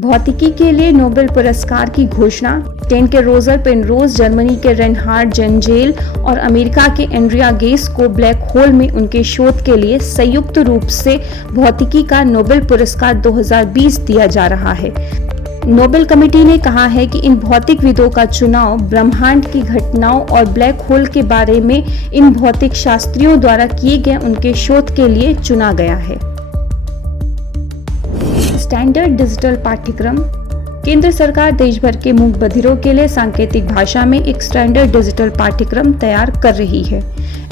भौतिकी के लिए नोबेल पुरस्कार की घोषणा। स्पेन के रोजर पेनरोज, जर्मनी के रेनहार्ड जेंजेल और अमेरिका के एंड्रिया गेस को ब्लैक होल में उनके शोध के लिए संयुक्त रूप से भौतिकी का नोबेल पुरस्कार 2020 दिया जा रहा है। नोबेल कमेटी ने कहा है कि इन भौतिकविदों का चुनाव ब्रह्मांड की घटनाओं और ब्लैक होल के बारे में इन भौतिक शास्त्रियों द्वारा किए गए उनके शोध के लिए चुना गया है। स्टैंडर्ड डिजिटल पाठ्यक्रम। केंद्र सरकार देश भर के मूक बधिरों के लिए सांकेतिक भाषा में एक स्टैंडर्ड डिजिटल पाठ्यक्रम तैयार कर रही है।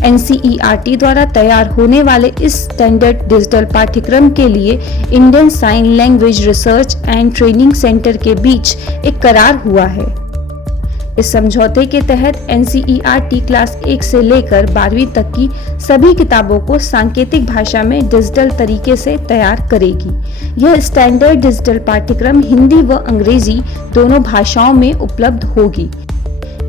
NCERT द्वारा तैयार होने वाले इस स्टैंडर्ड डिजिटल पाठ्यक्रम के लिए Indian sign language research and training centre के बीच एक करार हुआ है। इस समझौते के तहत NCERT क्लास 1 से लेकर 12वीं तक की सभी किताबों को सांकेतिक भाषा में डिजिटल तरीके से तैयार करेगी। यह स्टैंडर्ड डिजिटल पाठ्यक्रम हिंदी व अंग्रेजी दोनों भाषाओं में उपलब्ध होगी।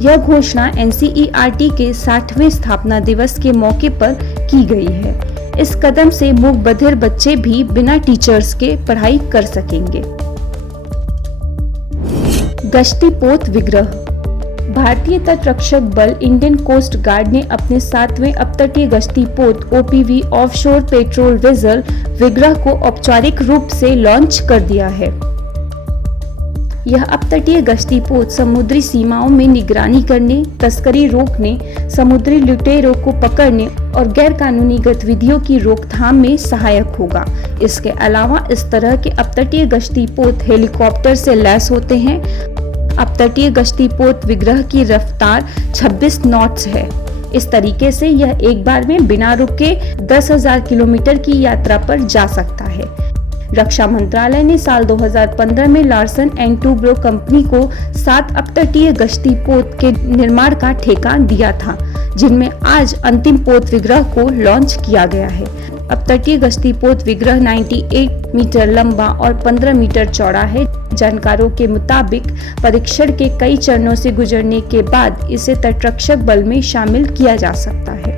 यह घोषणा NCERT के 60वें स्थापना दिवस के मौके पर की गई है। इस कदम से मूक बधिर बच्चे भी बिना टीचर्स के पढ़ाई कर सकेंगे। गश्ती पोत विग्रह। भारतीय तटरक्षक बल इंडियन कोस्ट गार्ड ने अपने 7वें अपतटीय गश्ती पोत OPV ऑफशोर पेट्रोल वेसल विग्रह को औपचारिक रूप से लॉन्च कर दिया है। यह अपतटीय गश्ती पोत समुद्री सीमाओं में निगरानी करने, तस्करी रोकने, समुद्री लुटेरों को पकड़ने और गैरकानूनी गतिविधियों की रोकथाम में सहायक होगा। इसके अलावा इस तरह के अपतटीय गश्ती पोत हेलीकॉप्टर से लैस होते हैं। अपतटीय गश्ती पोत विग्रह की रफ्तार 26 नॉट्स है। इस तरीके से यह एक बार में बिना रुके 10,000 किलोमीटर की यात्रा पर जा सकता है। रक्षा मंत्रालय ने साल 2015 में लार्सन एंड टूब्रो कंपनी को 7 अपतटीय गश्ती पोत के निर्माण का ठेका दिया था, जिनमें आज अंतिम पोत विग्रह को लॉन्च किया गया है। अपतटीय गश्ती पोत विग्रह 98 मीटर लंबा और 15 मीटर चौड़ा है। जानकारों के मुताबिक परीक्षण के कई चरणों से गुजरने के बाद इसे तटरक्षक बल में शामिल किया जा सकता है।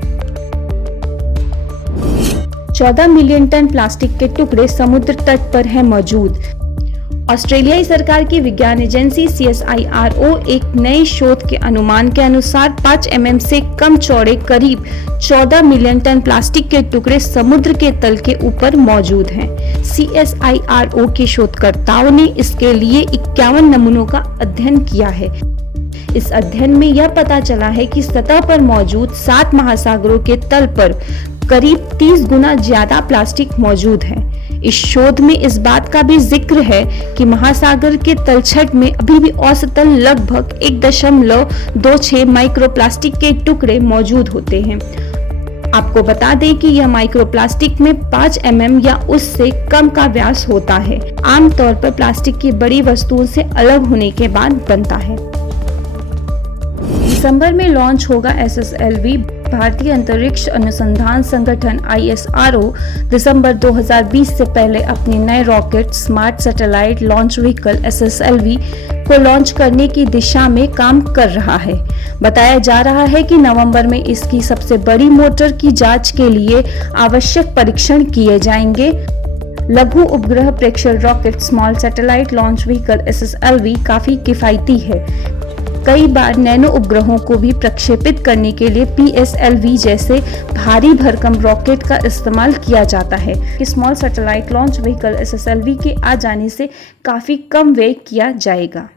14 मिलियन टन प्लास्टिक के टुकड़े समुद्र तट पर हैं मौजूद। ऑस्ट्रेलियाई सरकार की विज्ञान एजेंसी CSIRO एक नए शोध के अनुमान के अनुसार 5 mm से कम चौड़े करीब 14 मिलियन टन प्लास्टिक के टुकड़े समुद्र के तल के ऊपर मौजूद हैं। CSIRO के शोधकर्ताओं ने इसके लिए 51 नमूनों का अध्ययन किया है। इस अध्ययन में यह पता चला है कि सतह पर मौजूद 7 महासागरों के तल पर करीब 30 गुना ज्यादा प्लास्टिक मौजूद है। इस शोध में इस बात का भी जिक्र है कि महासागर के तलछट में अभी भी औसतन लगभग 1.26 माइक्रोप्लास्टिक के टुकड़े मौजूद होते हैं। आपको बता दें कि यह माइक्रोप्लास्टिक में 5 mm या उससे कम का व्यास होता है। आमतौर पर प्लास्टिक की बड़ी वस्तुओं से अलग होने के बाद बनता है। दिसंबर में लॉन्च होगा SSLV। भारतीय अंतरिक्ष अनुसंधान संगठन ISRO दिसंबर 2020 से पहले अपने नए rocket smart satellite launch vehicle SSLV को लॉन्च करने की दिशा में काम कर रहा है। बताया जा रहा है कि नवंबर में इसकी सबसे बड़ी मोटर की जांच के लिए आवश्यक परीक्षण किए जाएंगे। लघु उपग्रह प्रेक्षण rocket small satellite launch vehicle SSLV काफी किफायती है। कई बार नैनो उपग्रहों को भी प्रक्षेपित करने के लिए PSLV जैसे भारी भरकम रॉकेट का इस्तेमाल किया जाता है कि small satellite launch vehicle SSLV के आ जाने से काफी कम व्यय किया जाएगा।